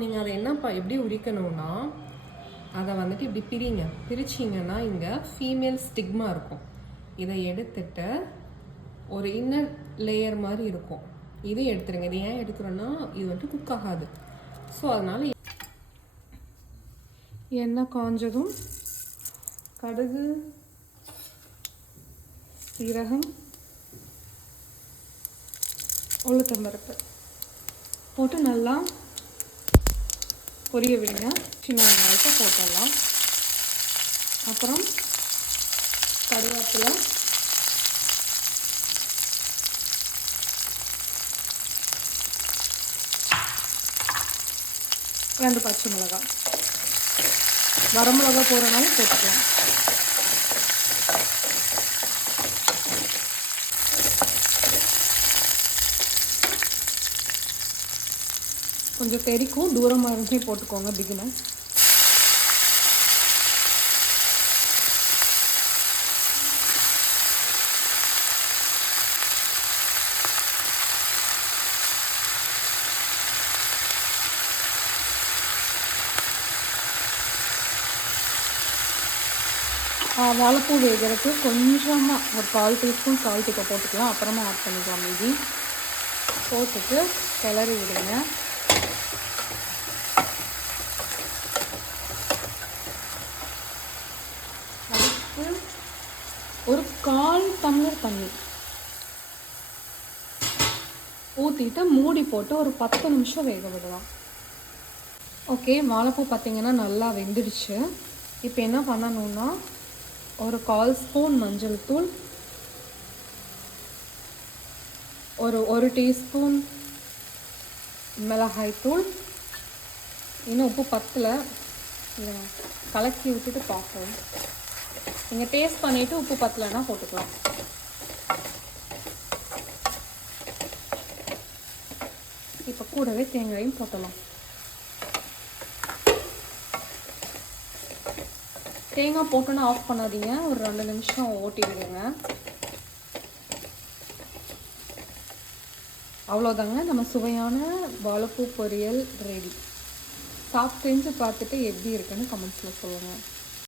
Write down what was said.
நீங்கள் அதை எப்படி உரிக்கணும்னா அதை வந்துட்டு இப்படி பிரிச்சிங்கன்னா இங்கே ஃபீமேல் ஸ்டிக்மா இருக்கும். இதை எடுத்துட்டு ஒரு இன்னர் லேயர் மாதிரி இருக்கும், இது எடுத்துருங்க. இது ஏன் எடுக்கிறோன்னா இது வந்துட்டு குக் ஆகாது. ஸோ அதனால் எண்ணெய் காஞ்சதும் கடுகு, சீரகம், உளுத்தம்பருப்பு போட்டு நல்லா பொரிய விடுங்க. சின்ன வெங்காயத்தை போட்டுடலாம். அப்புறம் கருவேப்பிலை, ரெண்டு பச்சை மிளகாய், வரமிளகா போடுறனால போட்டுக்கலாம். கொஞ்சம் தெறிக்கும், தூரமாக இருந்தே போட்டுக்கோங்க பிகினர். வாழைப்பூ வேகிறதுக்கு கொஞ்சமாக ஒரு 1/4 டீஸ்பூன் சால்ட் இப்போ போட்டுக்கலாம். அப்புறமா ஆட் பண்ணிக்கலாம். மீதி போட்டுட்டு கிளறி விடுங்க. அடுத்து ஒரு 1/4 டம்ளர் தண்ணி ஊற்றிட்டு மூடி போட்டு ஒரு 10 நிமிஷம் வேக விடலாம். ஓகே, வாழைப்பூ பார்த்திங்கன்னா நல்லா வெந்துடுச்சு. இப்போ என்ன பண்ணணும்னா ஒரு 1/4 ஸ்பூன் மஞ்சள் தூள், ஒரு டீஸ்பூன் மிளகாய் தூள், இன்னும் உப்பு பத்தலை, கலக்கி விட்டுட்டு பார்ப்போம். நீங்கள் டேஸ்ட் பண்ணிவிட்டு உப்பு பத்தலைன்னா போட்டுக்கலாம். இப்போ கூடவே தேங்காயும் போட்டலாம். தேங்காய் போட்டோன்னா ஆஃப் பண்ணாதீங்க, ஒரு 2 நிமிஷம் ஓட்டி விடுங்க. அவ்வளோதாங்க, நம்ம சுவையான வாழைப்பூ பொரியல் ரெடி. சாப்பிட்டு பார்த்துட்டு எப்படி இருக்குன்னு கமெண்ட்ஸில் சொல்லுங்கள்.